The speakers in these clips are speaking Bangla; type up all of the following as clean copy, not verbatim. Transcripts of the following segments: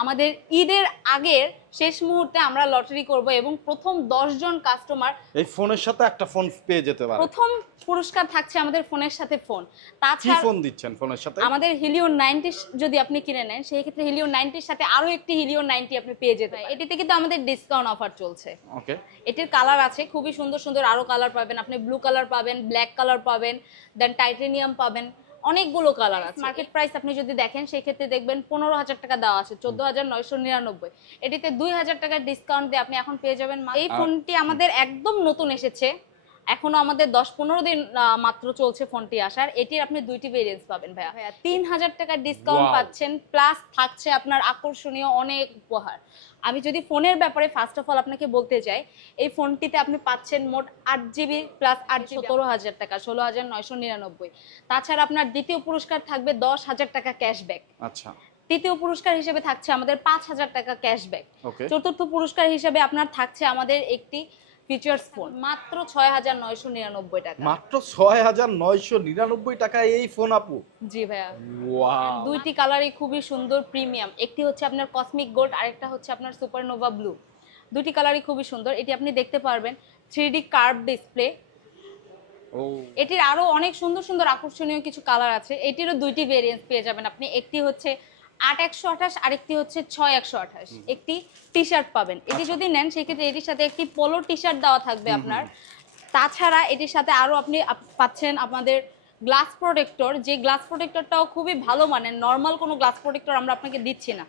আমাদের ঈদের আগের শেষ মুহূর্তে আমরা লটারি করব এবং প্রথম 10 জন কাস্টমার এই ফোনের সাথে একটা ফোন পেয়ে যেতে পারে। প্রথম পুরস্কার থাকছে আমাদের ফোনের সাথে ফোন। কি তাছাড়া ফোন দিচ্ছেন ফোনের সাথে? আমাদের হিলিও 90 যদি আপনি কিনে নেন সেই ক্ষেত্রে হিলিও 90 এর সাথে আরো একটি হিলিও 90 আপনি পেয়ে যেতে পারেন। এটিতে কিন্তু আমাদের ডিসকাউন্ট অফার চলছে। ওকে, এটির কালার আছে খুবই সুন্দর সুন্দর, আরো কালার পাবেন আপনি, ব্লু কালার পাবেন, ব্ল্যাক কালার পাবেন, দেন টাইটেনিয়াম পাবেন, অনেকগুলো কালার আছে। মার্কেট প্রাইস আপনি যদি দেখেন সেই ক্ষেত্রে দেখবেন 15,000 টাকা দেওয়া আছে, 14,999। এটিতে 2,000 টাকার ডিসকাউন্ট দিয়ে আপনি এখন পেয়ে যাবেন। এই ফোনটি আমাদের একদম নতুন এসেছে, এখনো আমাদের 10-15 দিন মাত্র চলছে ফোনটি আসার। এটির আপনি দুইটি ভেরিয়েন্টস পাবেন ভাইয়া। 3,000 টাকার ডিসকাউন্ট পাচ্ছেন, প্লাস থাকছে আপনার আকর্ষণীয় অনেক উপহার। আমি যদি ফোনের ব্যাপারে ফার্স্ট অফ অল আপনাকে বলতে চাই, এই ফোনটিতে আপনি পাচ্ছেন মোট 8GB প্লাস 17,000 টাকা, 16,999। তাছাড়া আপনার দ্বিতীয় পুরস্কার থাকবে 10,000 টাকা ক্যাশব্যাক। আচ্ছা। তৃতীয় পুরস্কার হিসেবে থাকছে আমাদের 5,000 টাকা ক্যাশব্যাক। ওকে। চতুর্থ পুরস্কার হিসেবে আপনার থাকছে আমাদের একটি ফিচার্স ফোন, মাত্র 6,999 টাকা। মাত্র 6,999 টাকায় এই ফোন আপু? জি ভাইয়া। ওয়াও। দুইটি কালারই খুবই সুন্দর প্রিমিয়াম, একটি হচ্ছে আপনার কসমিক গোল্ড, আরেকটা হচ্ছে আপনার সুপারনোভা ব্লু। দুইটি কালারই খুবই সুন্দর। এটি আপনি দেখতে পারবেন 3D কার্ভ ডিসপ্লে। এটির আরো অনেক সুন্দর সুন্দর আকর্ষণীয় কিছু কালার আছে। এটিরও দুইটি ভেরিয়েন্ট পেয়ে যাবেন আপনি, একটি হচ্ছে 8/128, আরেকটি হচ্ছে 6/128। একটি টি শার্ট পাবেন। এটি যদি নেন সেক্ষেত্রে এটির সাথে একটি পোলো টি শার্ট দেওয়া থাকবে আপনার। তাছাড়া এটির সাথে আরো আপনি পাচ্ছেন আমাদের গ্লাস প্রোটেক্টর, যে গ্লাস প্রোটেক্টরটাও খুবই ভালো মানের, নর্মাল কোনো গ্লাস প্রোটেক্টর আমরা আপনাকে দিচ্ছি না,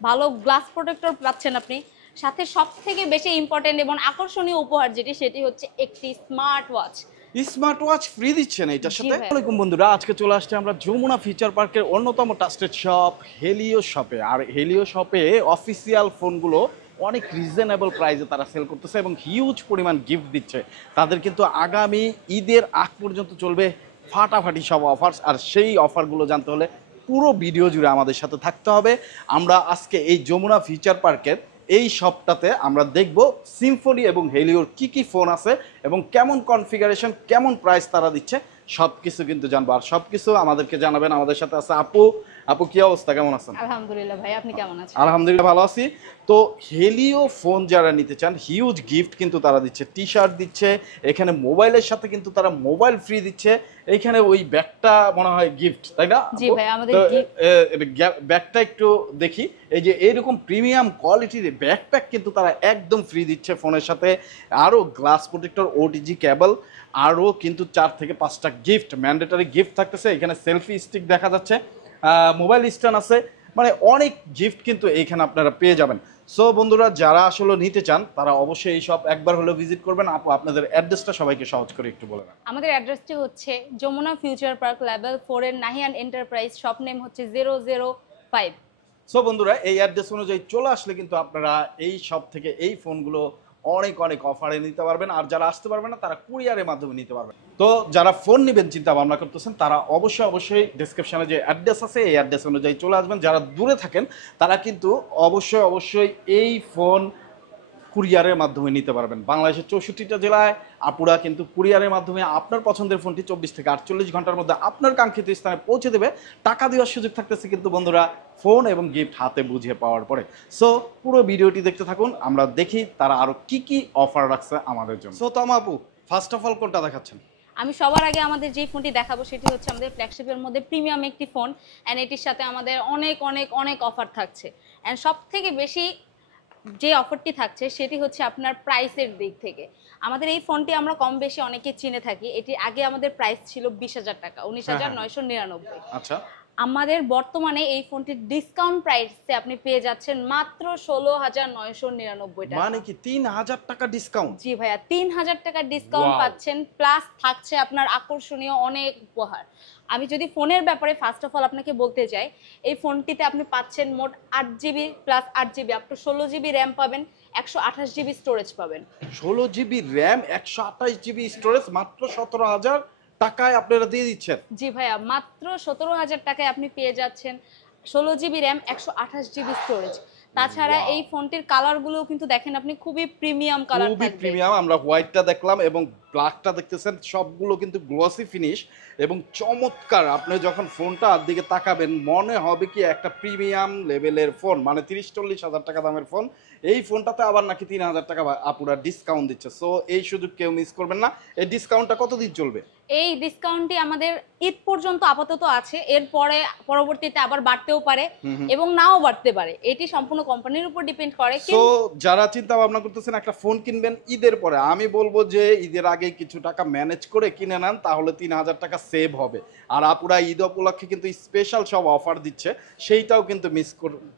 ভালো গ্লাস প্রোটেক্টর পাচ্ছেন আপনি। সাথে সব থেকে বেশি ইম্পর্টেন্ট এবং আকর্ষণীয় উপহার যেটি, সেটি হচ্ছে একটি smart watch. Smart watch free দিচ্ছেন এটার সাথে? আসসালামু আলাইকুম বন্ধুরা, আজকে চলে আসছে আমরা যমুনা ফিচার পার্কের অন্যতম ট্রাস্টেড শপ হেলিও শপে। আর হেলিও শপে অফিসিয়াল ফোনগুলো অনেক রিজনেবল প্রাইসে তারা সেল করতেছে এবং হিউজ পরিমাণ গিফট দিচ্ছে। তাদের কিন্তু আগামী ঈদের আগ পর্যন্ত চলবে ফাটাফাটি সব অফার্স। আর সেই অফারগুলো জানতে হলে পুরো ভিডিও জুড়ে আমাদের সাথে থাকতে হবে। আমরা আজকে এই যমুনা ফিচার পার্কের এই শপটাতে আমরা দেখব সিম্ফনি এবং হেলিওর কি কি ফোন আছে এবং কেমন কনফিগারেশন, কেমন প্রাইস তারা দিচ্ছে, সব কিছু কিন্তু জানবো। আর সব কিছু আমাদেরকে জানাবেন। আমাদের সাথে আছে আপু। আপু কি অবস্থা, কেমন আছেন? আলহামদুলিল্লাহ ভাই, আপনি কেমন আছেন? আলহামদুলিল্লাহ ভালো আছি। তো হেলিও ফোন যারা নিতে চান, হিউজ গিফট কিন্তু তারা দিচ্ছে, টি শার্ট দিচ্ছে, এখানে মোবাইলের সাথে কিন্তু তারা মোবাইল ফ্রি দিচ্ছে। এইখানে ওই ব্যাগটা মনে হয় গিফট, তাই না? জি ভাই, আমাদের ব্যাগটা একটু দেখি। এই যে এইরকম প্রিমিয়াম কোয়ালিটির ব্যাকপ্যাক কিন্তু তারা একদম ফ্রি দিচ্ছে ফোনের সাথে। আরও গ্লাস প্রোটেক্টর, ওটিজি কেবল, আরও কিন্তু 4 থেকে 5টা গিফট, ম্যান্ডেটরি গিফট থাকতেছে। এখানে সেলফি স্টিক দেখা যাচ্ছে, মোবাইল স্ট্যান্ড আছে, মানে অনেক গিফট কিন্তু এইখানে আপনারা পেয়ে যাবেন। সো বন্ধুরা, যারা আসলে নিতে চান তারা অবশ্যই এই সব একবার হলেও ভিজিট করবেন। আপু আপনাদের অ্যাড্রেসটা সবাইকে সহজ করে একটু বলে দেন। আমাদের অ্যাড্রেসটি হচ্ছে যমুনা ফিউচার পার্ক লেভেল 4 এর নাহিয়ান এন্টারপ্রাইজ, শপ নেম হচ্ছে 005। সো বন্ধুরা, এই অ্যাড্রেস অনুযায়ী চলে আসলে কিন্তু আপনারা এই শপ থেকে এই ফোনগুলো অনেক অনেক অফারে নিতে পারবেন। আর যারা আসতে পারবেন না তারা কুরিয়ারের মাধ্যমে নিতে পারবেন। তো যারা ফোন নেবেন চিন্তা ভাবনা করতেছেন তারা অবশ্যই ডেসক্রিপশনে যে অ্যাড্রেস আছে এই অ্যাড্রেস অনুযায়ী চলে আসবেন। যারা দূরে থাকেন তারা কিন্তু অবশ্যই এই ফোন কুরিয়ারের মাধ্যমে নিতে পারবেন। বাংলাদেশের 64টা জেলায় আপুরা কিন্তু কুরিয়ারের মাধ্যমে আপনার পছন্দের ফোনটি 24 থেকে 48 ঘন্টার মধ্যে আপনার কাঙ্ক্ষিত স্থানে পৌঁছে দেবে। টাকা দেওয়ার সুযোগ থাকতেছে কিন্তু বন্ধুরা ফোন এবং গিফট হাতে বুঝিয়ে পাওয়ার পরে। সো পুরো ভিডিওটি দেখতে থাকুন, আমরা দেখি তারা আরো কি কি অফার রাখছে আমাদের জন্য। সো তামা আপু, ফার্স্ট অফ অল কোনটা দেখাচ্ছেন? আমি সবার আগে আমাদের যে ফোনটি দেখাবো সেটি হচ্ছে আমাদের ফ্ল্যাগশিপের মধ্যে প্রিমিয়াম একটি ফোন, এন্ড এটির সাথে আমাদের অনেক অনেক অনেক অফার থাকছে। এন্ড সব থেকে বেশি যে অফারটি থাকছে সেটি হচ্ছে আপনার প্রাইসের দিক থেকে। আমাদের এই ফোনটি আমরা কম বেশি অনেকে চিনে থাকি। এটি আগে আমাদের প্রাইস ছিল 20,000 টাকা, 19,999। আচ্ছা। আমাদের বর্তমানে এই ফোনটির ডিসকাউন্ট প্রাইসে আপনি পেয়ে যাচ্ছেন মাত্র 16,999 টাকা। মানে কি 3,000 টাকা ডিসকাউন্ট? জি ভাইয়া, 3,000 টাকার ডিসকাউন্ট পাচ্ছেন, প্লাস থাকছে আপনার আকর্ষণীয় অনেক উপহার। আমি যদি ফোনের ব্যাপারে ফার্স্ট অফ অল আপনাকে বলতে চাই, এই ফোনটিতে আপনি পাচ্ছেন মোট 8GB plus 8GB, up to 16GB RAM পাবেন, 128GB স্টোরেজ পাবেন। 16GB র্যাম, 128GB স্টোরেজ, মাত্র 17,000 টাকায় আপনারা দিয়ে দিচ্ছেন? জি ভাইয়া, মাত্র 17,000 টাকায় আপনি পেয়ে যাচ্ছেন 16GB র্যাম, 128GB স্টোরেজ। তাছাড়া এই ফোনটির কালারগুলোও কিন্তু দেখেন আপনি খুবই প্রিমিয়াম কালার, খুবই প্রিমিয়াম। আমরা হোয়াইটটা দেখলাম এবং প্লাগটা দেখতেছেন সবগুলো কিন্তু গ্লসি ফিনিশ এবং চমৎকার। আপনি যখন ফোনটার দিকে তাকাবেন মনে হবে কি একটা প্রিমিয়াম লেভেলের ফোন, মানে 30-40 হাজার টাকা দামের ফোন। এই ফোনটাতে আবার নাকি 3,000 টাকা আপুরা ডিসকাউন্ট দিচ্ছে। সো এই সুযোগ কেউ মিস করবেন না। এই ডিসকাউন্টটা কতদিন চলবে? এই ডিসকাউন্টটি আমাদের ঈদ পর্যন্ত আপাতত আছে, এরপরে পরবর্তীতে আবার বাড়তেও পারে এবং নাও বাড়তে পারে, এটি সম্পূর্ণ কোম্পানির উপর ডিপেন্ড করে। সো যারা চিন্তা ভাবনা করতেছেন একটা ফোন কিনবেন ঈদের পরে, আমি বলবো যে ঈদের আগে কিছু টাকা ম্যানেজ করে কিনে নেন, তাহলে 3,000 টাকা সেভ হবে। আর আপুরা ঈদ উপলক্ষে কিন্তু স্পেশাল সব অফার দিচ্ছে, সেইটাও কিন্তু মিস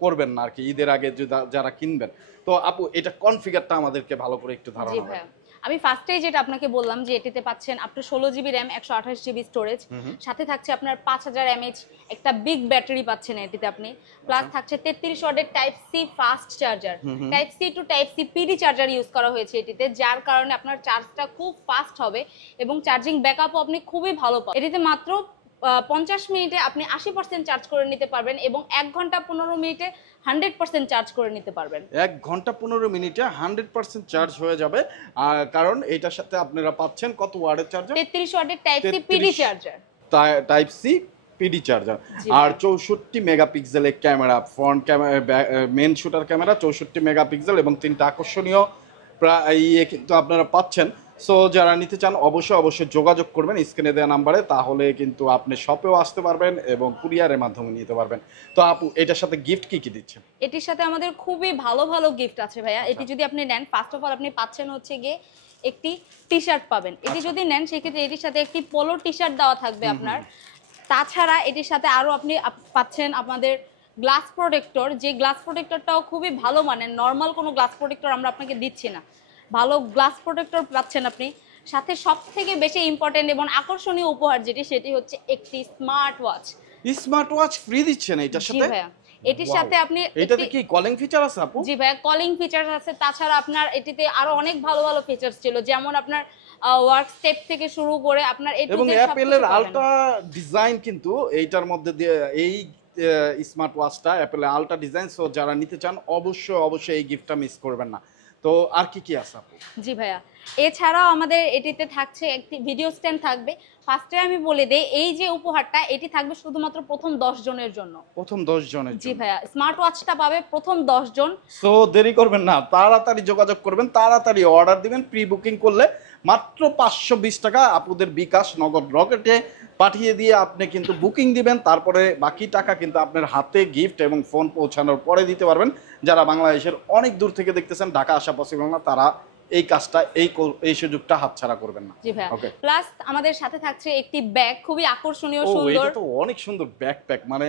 করবেন না আর কি ঈদের আগে যারা কিনবেন। তো আপু এটা কনফিগারটা আমাদেরকে ভালো করে একটু ধারণা দেন। আমি ফার্স্টেই যেটা আপনাকে বললাম যে এটিতে পাচ্ছেন up to 16 GB RAM, 128 GB storage, সাথে থাকছে আপনার 5000 এমএইচ একটা বিগ ব্যাটারি পাচ্ছেন এটিতে আপনি, প্লাস থাকছে 33 ওয়াটের type C fast charger, type C to type C PD charger use করা হয়েছে এটিতে, যার কারণে আপনার চার্জটা খুব ফাস্ট হবে এবং চার্জিং ব্যাকআপও আপনি খুবই ভালো পাবেন। এটিতে মাত্র 50 মিনিটে আপনি 80% চার্জ করে নিতে পারবেন এবং 1 ঘন্টা 15 মিনিটে 100% চার্জ করে নিতে পারবেন। 1 ঘন্টা 15 মিনিটে 100% চার্জ হয়ে যাবে। কারণ এটার সাথে আপনারা পাচ্ছেন কত ওয়াটের চার্জার? 33 ওয়াটের type C PD charger, type C PD charger, আর 64 মেগাপিক্সেলের camera, front camera, main shooter camera 64 megapixel এবং 3টা আকর্ষণীয় প্রায় কিন্তু আপনারা পাচ্ছেন। সো যারা নিতে চান অবশ্যই যোগাযোগ করবেন স্ক্রিনে দেওয়া নাম্বারে, তাহলে কিন্তু আপনি শপেও আসতে পারবেন এবং কুরিয়ারের মাধ্যমে নিতে পারবেন। তো আপু এটার সাথে গিফট কি দিচ্ছেন? এটির সাথে আমাদের খুবই ভালো ভালো গিফট আছে ভাইয়া। এটি যদি আপনি নেন, ফার্স্ট অফ অল আপনি পাচ্ছেন হচ্ছে গিয়ে একটি টি শার্ট পাবেন। এটি যদি নেন সেক্ষেত্রে এটির সাথে একটি পোলো টি শার্ট দেওয়া থাকবে আপনার। তাছাড়া এটির সাথে আরও আপনি পাচ্ছেন আমাদের গ্লাস প্রোটেক্টর, যে গ্লাস প্রোটেক্টরটাও খুবই ভালো মানের, নর্মাল কোনো গ্লাস প্রোটেক্টর আমরা আপনাকে দিচ্ছি না, ভালো গ্লাস প্রোটেক্টর পাচ্ছেন আপনি। সাথে সব থেকে বেশি ইম্পর্টেন্ট এবং আকর্ষণীয় উপহার যেটি, সেটি হচ্ছে একটি smart watch. Smart watch free দিচ্ছেন এটার সাথে? জি ভাইয়া, এটির সাথে আপনি এটাতে কি কলিং ফিচার আছে আপু? জি ভাইয়া, কলিং ফিচার আছে। তাছাড়া আপনার এটিতে আরো অনেক ভালো ভালো ফিচার্স ছিল, যেমন আপনার ওয়ার্ক স্টেপ থেকে শুরু করে আপনার এবং অ্যাপেলের আলট্রা ডিজাইন কিন্তু এইটার মধ্যে দিয়ে, এই স্মার্ট ওয়াচটা অ্যাপেলের আলট্রা ডিজাইন। সো যারা নিতে চান অবশ্যই এই গিফটটা মিস করবেন না। তো আর কি আছে আপু? জি ভাইয়া, এছাড়াও আমাদের এটিতে থাকছে একটি ভিডিও স্ট্যান্ড থাকবে। ফার্স্টে আমি বলে দেই, এই যে উপহারটা এটি থাকবে শুধুমাত্র প্রথম 10 জনের জন্য। প্রথম 10 জনের জন্য? জি ভাইয়া, স্মার্ট ওয়াচটা পাবে প্রথম 10 জন। সো দেরি করবেন না, তাড়াতাড়ি যোগাযোগ করবেন, তাড়াতাড়ি অর্ডার দিবেন। প্রি বুকিং করলে মাত্র 520 টাকা আপুদের বিকাশ নগদ রকেটে পাঠিয়ে দিয়ে আপনি কিন্তু বুকিং দিবেন, তারপরে বাকি টাকা কিন্তু আপনার হাতে গিফট এবং ফোন পৌঁছানোর পরে দিতে পারবেন। যারা বাংলাদেশের অনেক দূর থেকে দেখতেছেন, ঢাকা আসা পসিবল না, তারা এই কাজটা এই সুযোগটা হাতছাড়া করবেন না। জি ভাইয়া, প্লাস আমাদের সাথে থাকছে একটি ব্যাগ, খুবই আকর্ষণীয় সুন্দর। এটা তো অনেক সুন্দর ব্যাকপ্যাক, মানে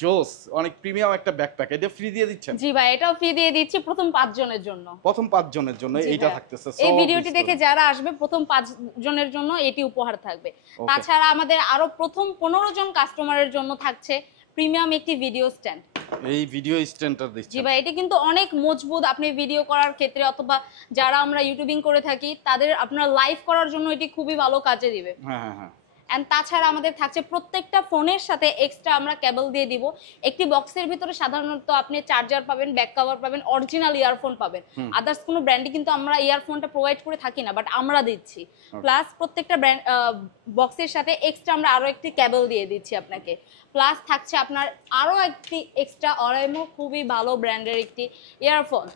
জোস, অনেক প্রিমিয়াম একটা ব্যাকপ্যাক। এটা ফ্রি দিয়ে দিচ্ছেন? জি ভাই, এটাও ফ্রি দিয়ে দিচ্ছি প্রথম 5 জনের জন্য। প্রথম 5 জনের জন্য এইটা থাকতেছে। এই ভিডিওটি দেখে যারা আসবে প্রথম 5 জনের জন্য এটি উপহার থাকবে। তাছাড়া আমাদের আরো প্রথম 15 জন কাস্টমারের জন্য থাকছে প্রিমিয়াম একটি ভিডিও স্ট্যান্ড। এই ভিডিও স্ট্যান্ডটা দিচ্ছেন? জি ভাই, এটা কিন্তু অনেক মজবুত, আপনি ভিডিও করার ক্ষেত্রে অথবা যারা আমরা ইউটিউবিং করে থাকি তাদের আপনার লাইভ করার জন্য এটি খুবই ভালো কাজে দিবে। হ্যাঁ। এন্ড তাছাড়া আমাদের থাকছে প্রত্যেকটা ফোনের সাথে এক্সট্রা আমরা কেবল দিয়ে দিব। একটি বক্সের ভিতরে সাধারণত আপনি চার্জার পাবেন, ব্যাক কভার পাবেন, অরিজিনাল ইয়ারফোন পাবেন। আদার্স কোনো ব্র্যান্ডে কিন্তু আমরা ইয়ারফোনটা প্রোভাইড করে থাকি না, বাট আমরা দিচ্ছি। প্লাস প্রত্যেকটা ব্র্যান্ড বক্সের সাথে এক্সট্রা আমরা আরো একটি কেবল দিয়ে দিচ্ছি আপনাকে। প্লাস থাকছে আপনার আরো একটি এক্সট্রা অরাইমো, খুবই ভালো ব্র্যান্ডের একটি ইয়ারফোন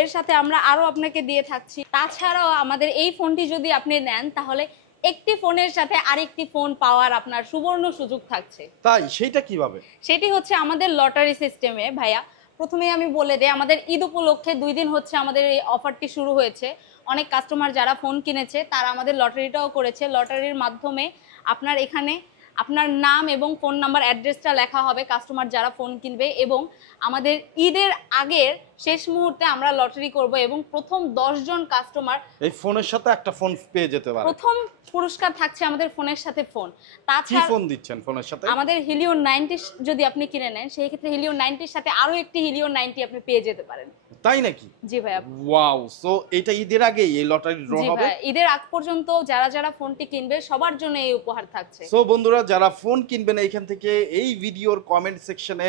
এর সাথে আমরা আরো আপনাকে দিয়ে থাকছি। তাছাড়াও আমাদের এই ফোনটি যদি আপনি নেন, তাহলে একটি ফোনের সাথে আরেকটি ফোন পাওয়ার আপনার সুবর্ণ সুযোগ থাকছে। তাই? সেটা কিভাবে? সেটি হচ্ছে আমাদের লটারি সিস্টেমে ভাইয়া। প্রথমে আমি বলে দেই, আমাদের ঈদ উপলক্ষে 2 দিন হচ্ছে আমাদের এই অফারটি শুরু হয়েছে। অনেক কাস্টমার যারা ফোন কিনেছে তারা আমাদের লটারিটাও করেছে। লটারির মাধ্যমে আপনার এখানে আপনার নাম এবং ফোন নাম্বার, অ্যাড্রেসটা লেখা হবে কাস্টমার যারা ফোন কিনবে, এবং আমাদের ঈদের আগের শেষ মুহূর্তে আমরা লটারি করব এবং প্রথম 10 জন কাস্টমার এই ফোনের সাথে একটা ফোন পেয়ে যেতে পারে। প্রথম পুরস্কার থাকছে আমাদের ফোনের সাথে ফোন। কি তাছাড়া ফোন দিচ্ছেন ফোনের সাথে? আমাদের হিলিও 90 যদি আপনি কিনে নেন, সেই ক্ষেত্রে হিলিও 90 এর সাথে আরো একটি হিলিও 90 আপনি পেয়ে যেতে পারেন। তাই নাকি? জি ভাইয়া। ওয়াও, সো এটা ঈদের আগেই এই লটারি ড্র হবে? জি ভাই, ঈদের আগ পর্যন্ত যারা ফোনটি কিনবে সবার জন্য এই উপহার থাকছে। সো বন্ধুরা, যারা ফোন কিনবেন এইখান থেকে এই ভিডিওর কমেন্ট সেকশনে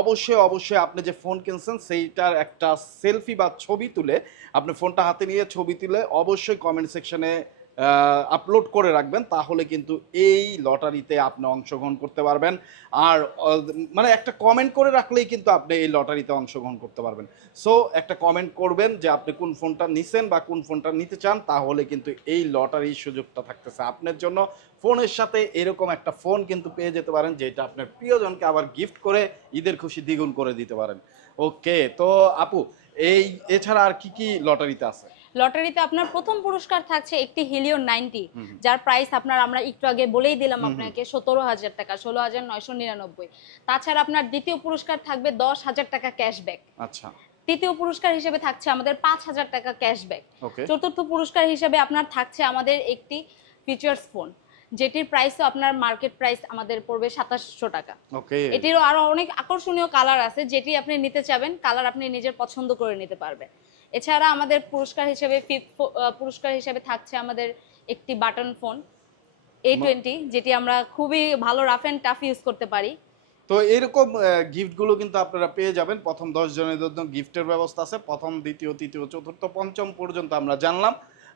অবশ্যই অবশ্যই আপনি যে ফোন কিনছেন সেইটার একটা সেলফি বা ছবি তুলে আপনি ফোনটা হাতে নিয়ে ছবি তুলে অবশ্যই কমেন্ট সেকশনে আপলোড করে রাখবেন, তাহলে কিন্তু এই লটারিতে আপনি অংশগ্রহণ করতে পারবেন। আর মানে একটা কমেন্ট করে রাখলেই কিন্তু আপনি এই লটারিতে অংশগ্রহণ করতে পারবেন। সো একটা কমেন্ট করবেন যে আপনি কোন ফোনটা নিছেন বা কোন ফোনটা নিতে চান, তাহলে কিন্তু এই লটারির সুযোগটা থাকতেছে আপনার জন্য। ফোনের সাথে এরকম একটা ফোন কিন্তু পেয়ে যেতে পারেন, যেটা আপনার প্রিয়জনকে আবার গিফট করে ঈদের খুশি দ্বিগুণ করে দিতে পারেন। ওকে, তো আপু এছাড়া আর কি কি লটারিতে আছে? লটারিতে আপনার প্রথম পুরস্কার থাকছে একটি হিলিও 90, যার প্রাইস আমরা একটু আগে বলেই দিলাম আপনাকে 17,000 টাকা, 16,999। তাছাড়া আপনার দ্বিতীয় পুরস্কার থাকবে 10,000 টাকা ক্যাশব্যাক। আচ্ছা। তৃতীয় পুরস্কার হিসেবে থাকছে আমাদের 5,000 টাকা ক্যাশব্যাক। ওকে। চতুর্থ পুরস্কার হিসেবে আপনার থাকছে আমাদের একটি ফিচার্স ফোন, যেটির প্রাইসও আপনার মার্কেট প্রাইস আমাদের পড়বে 2700 টাকা। ওকে। এটিরও আরো অনেক আকর্ষণীয় কালার আছে, যেটি আপনি নিতে চাবেন কালার আপনি নিজের পছন্দ করে নিতে পারবেন। এছাড়া আমাদের পুরস্কার হিসেবে পুরস্কার হিসেবে থাকছে আমাদের একটি বাটন ফোন A20, যেটি আমরা খুবই ভালো রাফ এন্ড টাফ ইউজ করতে পারি। তো এরকম গিফটগুলো কিন্তু আপনারা পেয়ে যাবেন। প্রথম 10 জনের জন্য গিফটের ব্যবস্থা আছে, প্রথম দ্বিতীয় তৃতীয় চতুর্থ পঞ্চম পর্যন্ত আমরা জানলাম।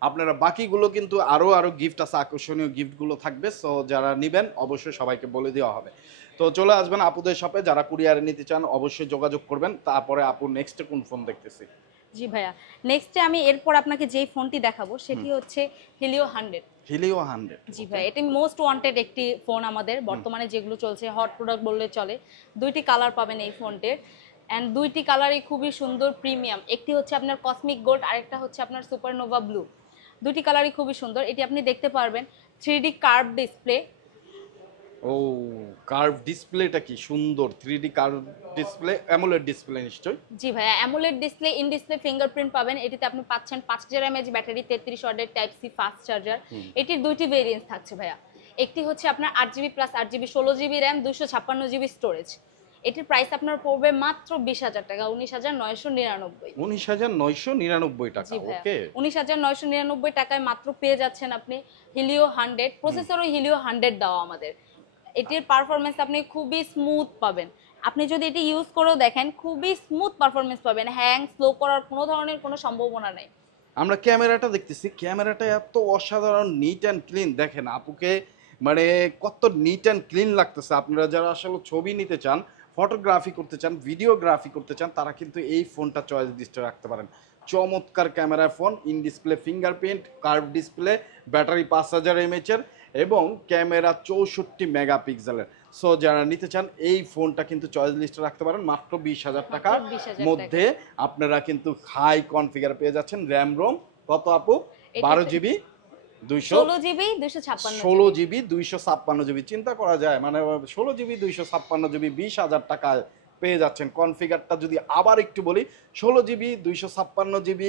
আপনারা বাকিগুলো কিন্তু আরো গিফট আছে, আকর্ষণীয় গিফটগুলো থাকবে। সো যারা নেবেন অবশ্যই সবাইকে বলে দেওয়া হবে। তো চলে আসবেন আপুদের শপে, যারা কুরিয়ারে নিতে চান অবশ্যই যোগাযোগ করবেন। তারপরে আপু নেক্সটে কোন ফোন দেখতেছি? জি ভাইয়া, নেক্সটে আমি এরপর আপনাকে যেই ফোনটি দেখাবো সেটি হচ্ছে হিলিও 100। হিলিও 100। জি ভাই, এটি মোস্ট ওয়ান্টেড একটি ফোন আমাদের বর্তমানে, যেগুলো চলছে হট প্রোডাক্ট বললে চলে। দুইটি কালার পাবেন এই ফোনটির, অ্যান্ড দুইটি কালারই খুবই সুন্দর প্রিমিয়াম। একটি হচ্ছে আপনার কসমিক গোল্ড, আরেকটা হচ্ছে আপনার সুপারনোভা ব্লু। দুইটি কালারই খুবই সুন্দর। এটি আপনি দেখতে পারবেন 3D কার্ভ ডিসপ্লে। ও, কার্ভ ডিসপ্লেটা কি সুন্দর! 3D curve display, AMOLED display নিশ্চয়। জি ভাইয়া, AMOLED display, in display fingerprint পাবেন। এটিতে আপনি পাচ্ছেন 5000 mAh ব্যাটারি, 33 ওয়াটের টাইপ সি ফাস্ট চার্জার। এটির দুইটি ভেরিয়েন্ট থাকছে ভাইয়া। একটি হচ্ছে আপনার 8GB plus 8GB 16GB RAM, 256GB storage. এটির প্রাইস আপনার পড়বে মাত্র 20,000 টাকা, 19,999। 19,999 টাকা। জি ভাইয়া, ওকে, 19,999 টাকায় মাত্র পেয়ে যাচ্ছেন আপনি হিলিও 100। প্রসেসরও হিলিও 100 দেওয়া আমাদের। এটির পারফরমেন্স আপনি খুবই স্মুথ পাবেন। আপনি যদি এটি ইউজ করেও দেখেন, খুবই স্মুথ পারফরমেন্স পাবেন। হ্যাং স্লো করার কোনো ধরনের কোনো সম্ভাবনা নেই। আমরা ক্যামেরাটা দেখতেছি, ক্যামেরাটা এত অসাধারণ নিট অ্যান্ড ক্লিন। দেখেন আপুকে মানে কত নিট অ্যান্ড ক্লিন লাগতেছে। আপনারা যারা আসলে ছবি নিতে চান, ফটোগ্রাফি করতে চান, ভিডিওগ্রাফি করতে চান, তারা কিন্তু এই ফোনটা চয়েস লিস্টে রাখতে পারেন। চমৎকার ক্যামেরার phone, in display fingerprint, curve display, battery 5000 mAh এর এবং ক্যামেরা 64 মেগাপিক্সেলের। সো যারা নিতে চান এই ফোনটা কিন্তু চয়েস লিস্টে রাখতে পারেন। মাত্র 20,000 টাকার 20,000 মধ্যে আপনারা কিন্তু হাই কনফিগার পেয়ে যাচ্ছেন। র্যাম রোম কত আপু? 12GB 16GB 256GB। 16GB 256GB। চিন্তা করা যায়, মানে 16GB 256GB 20,000 টাকায় পেয়ে যাচ্ছেন। কনফিগারটা যদি আবার একটু বলি, 16GB 256GB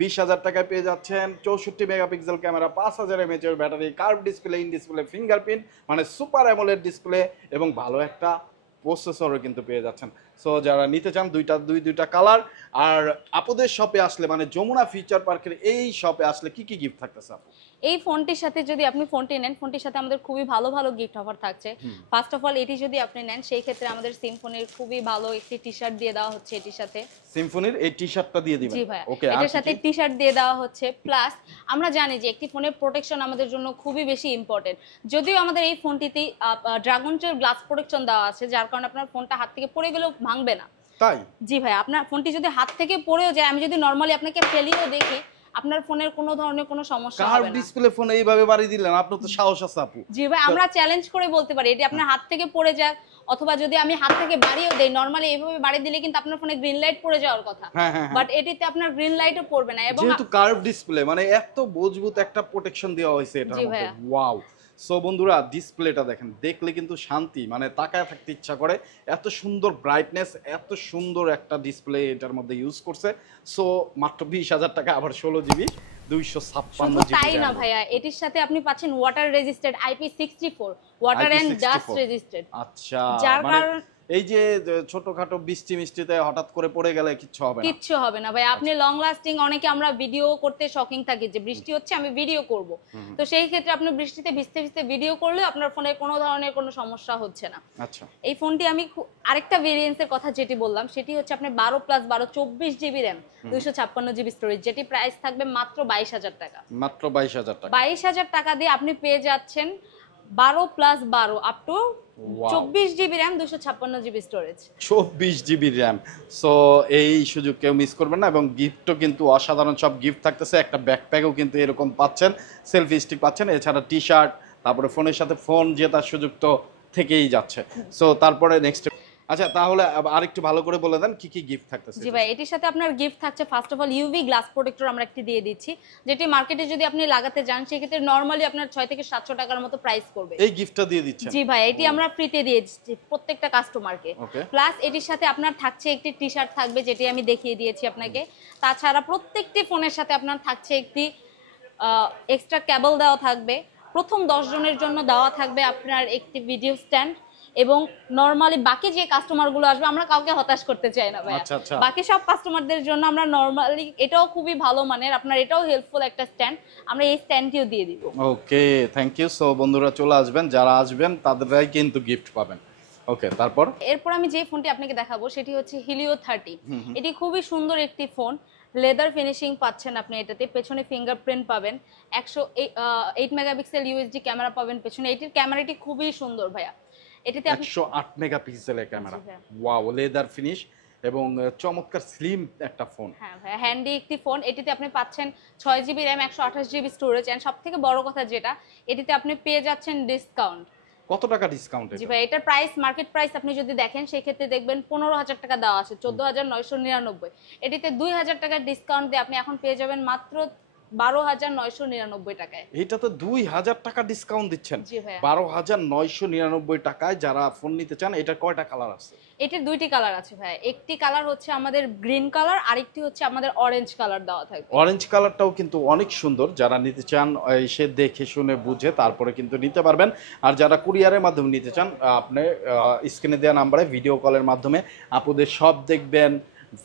20,000 টাকায় পেয়ে যাচ্ছেন। 64 মেগাপিক্সেল ক্যামেরা, 5000 mAh এর battery, curve display, in display fingerprint, মানে সুপার অ্যামোলেড ডিসপ্লে এবং ভালো একটা প্রসেসরও কিন্তু পেয়ে যাচ্ছেন। সো যারা নিতে চান দুইটা কালার। আর আপুদের শপে আসলে, মানে যমুনা ফিউচার পার্কের এই শপে আসলে কি কি গিফট থাকতেছে আপু? এই ফোনটির সাথে যদি আপনি ফোনটি নেন, ফোনটির সাথে আমাদের খুবই ভালো ভালো গিফট অফার থাকছে। ফার্স্ট অফ অল, এটি যদি আপনি নেন সেই ক্ষেত্রে আমাদের সিম্ফনির খুবই ভালো একটি টি-শার্ট দিয়ে দেওয়া হচ্ছে এটির সাথে। সিম্ফনির এই টি-শার্টটা দিয়ে দিবেন? জি ভাইয়া, ওকে, এটার সাথে টি-শার্ট দিয়ে দেওয়া হচ্ছে। প্লাস আমরা জানি যে একটি ফোনের প্রোটেকশন আমাদের জন্য খুবই বেশি ইম্পর্টেন্ট। যদিও আমাদের এই ফোনটিতে ড্রাগন ট্রেল গ্লাস প্রোটেকশন দেওয়া আছে, যার কারণে আপনার ফোনটা হাত থেকে পড়ে গেলেও ভাঙবে না। তাই? জি ভাই, আপনার ফোনটি যদি হাত থেকে পড়েও যায়, আমি যদি নরমালি আপনাকে ফেলিও দেখি, আপনার ফোনের কোনো ধরনের কোনো সমস্যা হবে না। কার্ভ ডিসপ্লে ফোন এইভাবে বাড়ি দিলেন, আপনার তো সাহস আছে আপু। জি ভাই, আমরা চ্যালেঞ্জ করে বলতে পারি এটি আপনার হাত থেকে পড়ে যাক, অথবা যদি আমি হাত থেকে বাড়িও দেই, নরমালি এইভাবে বাড়ি দিলে কিন্তু আপনার ফোনে গ্রিন লাইট পড়ে যাওয়ার কথা, বাট এটিতে আপনার গ্রিন লাইটও পড়বে না। এবং যেহেতু কার্ভ ডিসপ্লে, মানে এত মজবুত একটা প্রোটেকশন দেওয়া হয়েছে এটার মধ্যে। ওয়াও! সো বন্ধুরা, ডিসপ্লেটা দেখেন, দেখলে কিন্তু শান্তি, মানে তাকায় থাকতে ইচ্ছা করে। এত সুন্দর ব্রাইটনেস, এত সুন্দর একটা ডিসপ্লে এটার মধ্যে ইউজ করছে। সো মাত্র 20,000 টাকা, আবার 16GB 256GB। তাই না ভাইয়া, এটির সাথে আপনি পাচ্ছেন water resisted IP64, water and dust resisted. আচ্ছা, যার মানে কারণে এই যে ছোটখাটো বৃষ্টি মিষ্টিতে হঠাৎ করে পড়ে গেলে কিচ্ছু হবে না? কিচ্ছু হবে না ভাই, আপনি লং লাস্টিং, অনেকে আমরা ভিডিও করতে শকিং থাকি যে বৃষ্টি হচ্ছে আমি ভিডিও করব, তো সেই ক্ষেত্রে আপনি বৃষ্টিতে ভিজতে ভিজতে ভিডিও করলে আপনার ফোনে কোনো ধরনের কোনো সমস্যা হচ্ছে না। আচ্ছা, এই ফোনটি আমি আরেকটা ভেরিয়েন্সের কথা যেটি বললাম সেটি হচ্ছে আপনি 12+12 24 GB র্যাম 256 GB স্টোরেজ, যেটি প্রাইস থাকবে মাত্র 22,000 টাকা। মাত্র 22,000 টাকা। 22,000 টাকা দিয়ে আপনি পেয়ে যাচ্ছেন 12+12 up to 24 GB RAM 256 GB storage, 24 GB RAM. So এই সুযোগ কেউ মিস করবেন না, এবং গিফটও কিন্তু অসাধারণ সব গিফট থাকতেছে। একটা ব্যাকপ্যাকও কিন্তু এরকম পাচ্ছেন, সেলফি স্টিক পাচ্ছেন, এছাড়া টি শার্ট, তারপরে ফোনের সাথে ফোন জেতার সুযোগ তো থেকেই যাচ্ছে। সো তারপরে নেক্সট, আচ্ছা তাহলে আরেকটু ভালো করে বলে দেন কি কি গিফট থাকতেছে। জি ভাই, এটির সাথে আপনার গিফট থাকছে first of all UV glass protector আমরা একটি দিয়ে দিচ্ছি, যেটি মার্কেটে যদি আপনি লাগাতে যান সেক্ষেত্রে নরমালি আপনার 6 থেকে 700 টাকার মতো প্রাইস পড়বে। এই গিফটটা দিয়ে দিচ্ছেন? জি ভাই, এটি আমরা ফ্রিতে দিয়ে দিচ্ছি প্রত্যেকটা কাস্টমারকে। প্লাস এটির সাথে আপনার থাকছে একটি টি শার্ট থাকবে, যেটি আমি দেখিয়ে দিয়েছি আপনাকে। তাছাড়া প্রত্যেকটি ফোনের সাথে আপনার থাকছে একটি এক্সট্রা কেবল দেওয়া থাকবে। প্রথম 10 জনের জন্য দেওয়া থাকবে আপনার একটি ভিডিও স্ট্যান্ড, এবং নরমালি বাকি যে কাস্টমারগুলো আসবে আমরা কাউকে হতাশ করতে চাই না ভাই, বাকি সব কাস্টমারদের জন্য আমরা নরমালি এটাও খুবই ভালো মানের, আপনার এটাও হেল্পফুল একটা স্ট্যান্ড, আমরা এই স্ট্যান্ডটিও দিয়ে দিব। ওকে, থ্যাংক ইউ। সো বন্ধুরা চলে আসবেন, যারা আসবেন তাদেরই কিন্তু গিফট পাবেন। ওকে, এরপর আমি যে ফোনটি আপনাকে দেখাবো সেটি হচ্ছে হিলিও 30। এটি খুবই সুন্দর একটি ফোন, লেদার ফিনিশিং পাচ্ছেন আপনি এটাতে, পেছনে ফিঙ্গারপ্রিন্ট পাবেন, 108 মেগাপিক্সেল ইউএসডি ক্যামেরা পাবেন পেছনে। এটির ক্যামেরাটি খুবই সুন্দর ভাইয়া, এটাতে 108 মেগাপিক্সেলের ক্যামেরা, ওয়াও, লেদার ফিনিশ এবং চমৎকার স্লিম একটা ফোন। হ্যাঁ ভাই, হ্যান্ডি একটি ফোন। এটিতে আপনি পাচ্ছেন 6 GB RAM 128 GB storage, and সবথেকে বড় কথা যেটা, এটিতে আপনি পেয়ে যাচ্ছেন ডিসকাউন্ট। কত টাকা ডিসকাউন্ট? জি ভাই, এটার প্রাইস মার্কেট প্রাইস আপনি যদি দেখেন সেই ক্ষেত্রে দেখবেন 15,000 টাকা দেওয়া আছে, 14,999। এটিতে 2,000 টাকার ডিসকাউন্ট দিয়ে আপনি এখন পেয়ে যাবেন মাত্র 12,999 টাকায়। এটা তো 2,000 টাকা ডিসকাউন্ট দিচ্ছেন। 12,999 টাকায় যারা ফোন নিতে চান। এটা কয়টা কালার আছে? এটার দুইটি কালার আছে ভাই, একটি কালার হচ্ছে আমাদের গ্রিন কালার, আরেকটি হচ্ছে আমাদের অরেঞ্জ কালার দেওয়া থাকবে। অরেঞ্জ কালারটাও কিন্তু অনেক সুন্দর, যারা নিতে চান এসে দেখে শুনে বুঝে তারপরে কিন্তু নিতে পারবেন। আর যারা কুরিয়ারের মাধ্যমে নিতে চান, আপনি স্ক্রিনে দেওয়া নাম্বারে ভিডিও কলের মাধ্যমে আপুদের সব দেখবেন,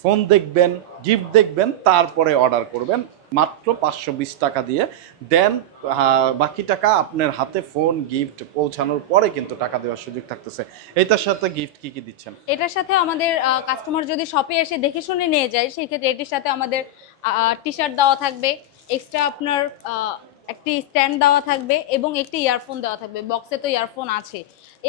ফোন দেখবেন, গিফট দেখবেন, তারপরে অর্ডার করবেন মাত্র 520 টাকা দিয়ে। দেন বাকি টাকা আপনার হাতে ফোন গিফট পৌঁছানোর পরে কিন্তু টাকা দেওয়ার সুযোগ থাকতেছে। এটার সাথে গিফট কি কি দিচ্ছেন? এটার সাথে আমাদের কাস্টমার যদি শপে এসে দেখে শুনে নিয়ে যায় সেই ক্ষেত্রে এটির সাথে আমাদের টি শার্ট দেওয়া থাকবে, এক্সট্রা আপনার একটি স্ট্যান্ড দেওয়া থাকবে এবং একটি ইয়ারফোন দেওয়া থাকবে। বক্সে তো ইয়ারফোন আছে।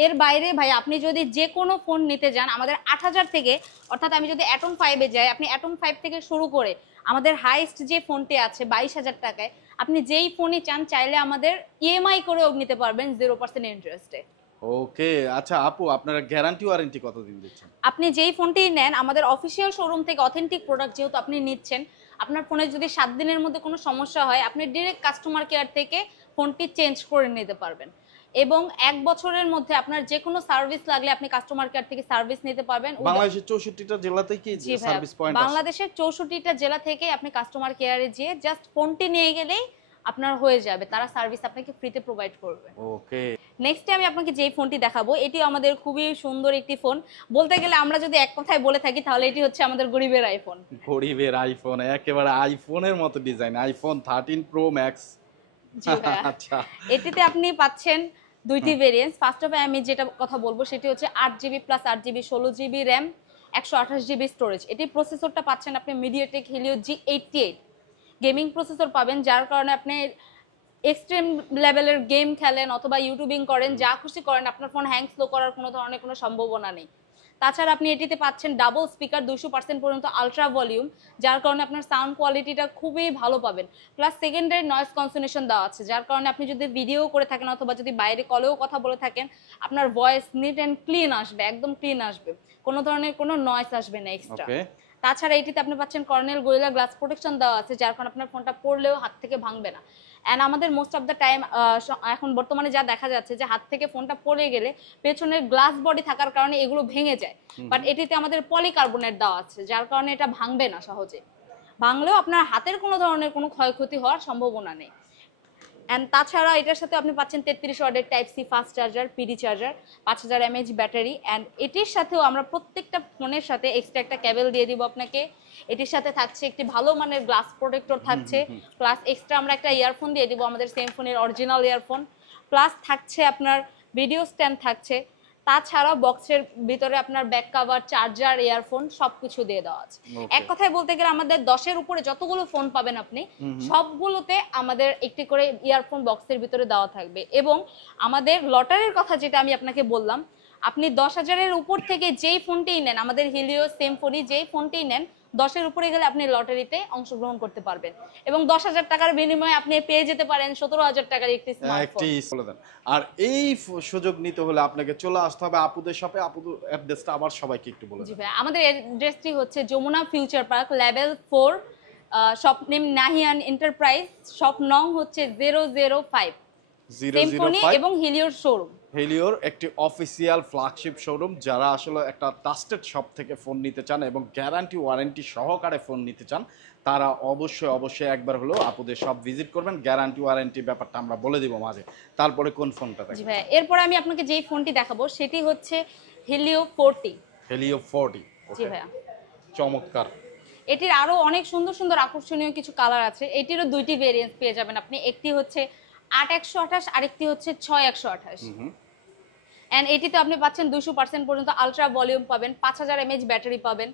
এর বাইরে ভাই আপনি যদি যে কোনো ফোন নিতে যান আমাদের 8,000 থেকে, অর্থাৎ আমি যদি অ্যাটম 5-এ যাই, আপনি অ্যাটম 5 থেকে শুরু করে আমাদের হাইস্ট যে ফোনটি আছে 22,000 টাকায়, আপনি যেই ফোনই চান চাইলে আমাদের ইএমআই করেও নিতে পারবেন 0% ইন্টারেস্টে। ওকে, আচ্ছা আপু, আপনারা গ্যারান্টি ওয়ারেন্টি কতদিন দিচ্ছেন? আপনি যেই ফোনটি নেন আমাদের অফিসিয়াল শোরুম থেকে অথেন্টিক প্রোডাক্ট যেহেতু আপনি নিচ্ছেন, আপনার ফোনে যদি 7 দিনের মধ্যে কোনো সমস্যা হয় আপনি ডিরেক্ট কাস্টমার কেয়ার থেকে ফোনটি চেঞ্জ করে নিতে পারবেন, এবং 1 বছরের মধ্যে আপনার যে কোনো সার্ভিস লাগলে আপনি কাস্টমার কেয়ার থেকে সার্ভিস নিতে পারবেন। বাংলাদেশের 64টা জেলাতেই কি সার্ভিস পয়েন্ট আছে? বাংলাদেশের 64টা জেলা থেকে আপনি কাস্টমার কেয়ারে গিয়ে জাস্ট ফোনটি নিয়ে গেলেই আপনার হয়ে যাবে, তারা সার্ভিস আপনাকে ফ্রিতে প্রোভাইড করবে। ওকে, নেক্সট আমি আপনাকে যেই ফোনটি দেখাবো এটিও আমাদের খুবই সুন্দর একটি ফোন। বলতে গেলে আমরা যদি এক কথায় বলে থাকি তাহলে এটি হচ্ছে আমাদের গরিবের আইফোন। গরিবের আইফোন, একেবারে আইফোনের মতো ডিজাইন, আইফোন 13 প্রো ম্যাক্স। আচ্ছা, এটিতে আপনি পাচ্ছেন দুইটি ভেরিয়েন্ট। ফার্স্ট অফ আমি যেটা কথা বলবো সেটি হচ্ছে 8GB plus 8GB 16GB RAM 128GB storage. এটি প্রসেসরটা পাচ্ছেন আপনি MediaTek Helio G88 gaming processor পাবেন, যার কারণে আপনি এক্সট্রিম লেভেলের গেম খেলেন অথবা ইউটিউবিং করেন, যা খুশি করেন, আপনার ফোন হ্যাং স্লো করার কোনো ধরনের কোনো সম্ভাবনা নেই। তাছাড়া আপনি এটিতে পাচ্ছেন ডাবল স্পিকার 200% পর্যন্ত আলট্রা ভলিউম, যার কারণে আপনার সাউন্ড কোয়ালিটিটা খুবই ভালো পাবেন। প্লাস সেকেন্ডারি নয়েজ কনসোলেশন দেওয়া আছে, যার কারণে আপনি যদি ভিডিও করে থাকেন অথবা যদি বাইরে কলেও কথা বলে থাকেন আপনার ভয়েস নিট অ্যান্ড ক্লিন আসবে, একদম ক্লিন আসবে, কোনো ধরনের কোনো নয়েজ আসবে না এক্সট্রা। তাছাড়া এটিতে আপনি পাচ্ছেন কর্নেল গোরিলা গ্লাস প্রোটেকশন দেওয়া আছে, যার কারণে আপনার ফোনটা পড়লেও হাত থেকে ভাঙবে না। অ্যান্ড আমাদের মোস্ট অফ দ্য টাইম এখন বর্তমানে যা দেখা যাচ্ছে যে হাত থেকে ফোনটা পড়ে গেলে পেছনের গ্লাস বডি থাকার কারণে এগুলো ভেঙে যায়, বাট এটিতে আমাদের পলিকার্বনেট দেওয়া আছে, যার কারণে এটা ভাঙবে না সহজে। ভাঙলেও আপনার হাতের কোনো ধরনের কোনো ক্ষয়ক্ষতি হওয়ার সম্ভাবনা নেই। এন্ড তাছাড়া এটার সাথে আপনি পাচ্ছেন 33 ওয়াটের type C fast charger, PD charger, 5000 mAh battery. And এটির সাথেও আমরা প্রত্যেকটা ফোনের সাথে এক্সট্রা একটা কেবল দিয়ে দিব আপনাকে। এটির সাথে থাকছে একটি ভালো মানের গ্লাস প্রোটেক্টর থাকছে, প্লাস এক্সট্রা আমরা একটা ইয়ারফোন দিয়ে দিব, আমাদের সেম ফোনের অরিজিনাল ইয়ারফোন। প্লাস থাকছে আপনার ভিডিও স্ট্যান্ড থাকছে। তাছাড়া বক্সের ভিতরে আপনার ব্যাক কভার, চার্জার, ইয়ারফোন সবকিছু দিয়ে দেওয়া আছে। এক কথায় বলতে গেলে আমাদের 10-এর উপরে যতগুলো ফোন পাবেন আপনি সবগুলোতে আমাদের একটি করে ইয়ারফোন বক্সের ভিতরে দেওয়া থাকবে। এবং আমাদের লটারির কথা যেটা আমি আপনাকে বললাম, আপনি 10,000-এর উপর থেকে যেই ফোনটিই নেন, আমাদের হিলিও সেম ফোনই যেই ফোনটিই নেন, 10-এর উপরে গেলে আপনি লটারিতে অংশগ্রহণ করতে পারবেন এবং 10,000 টাকার বিনিময়ে আপনি পেয়ে যেতে পারেন 17,000 টাকার একটি স্মার্টফোন। আর এই সুযোগ নিতে হলে আপনাকে চলে আসতে হবে আপুদের শপে। আপুদের অ্যাড্রেসটা আবার সবাইকে একটু বলে জি দেন। ভাই, আমাদের অ্যাড্রেসটি হচ্ছে Jamuna future park level 4, shop name Nahiyan enterprise, shop নং হচ্ছে 005, সিম্ফনি এবং হিলিওর শোরুম। হেলিওর একটি অফিসিয়াল ফ্ল্যাগশিপ শোরুম। যারা আসলে একটা ট্রাস্টেড শপ থেকে ফোন নিতে চান এবং গ্যারান্টি ওয়ারেন্টি সহকারে ফোন নিতে চান, তারা অবশ্যই একবার হলেও আপুদের শপ ভিজিট করবেন। গ্যারান্টি ওয়ারেন্টি ব্যাপারটা আমরা বলে দিব মাঝে। তারপরে কোন ফোনটা জি ভাই, এরপরে আমি আপনাকে যেই ফোনটি দেখাবো সেটি হচ্ছে হিলিও 40। হেলিও 40। জি ভাইয়া, চমৎকার। এটির আরো অনেক সুন্দর সুন্দর আকর্ষণীয় কিছু কালার আছে। এটিরও দুইটি ভেরিয়েন্ট পেয়ে যাবেন আপনি। একটি হচ্ছে 8128, আরেকটি হচ্ছে 6128। এন্ড এটিতে আপনি পাচ্ছেন 200% পর্যন্ত আলট্রা ভলিউম পাবেন, 5000 mAh ব্যাটারি পাবেন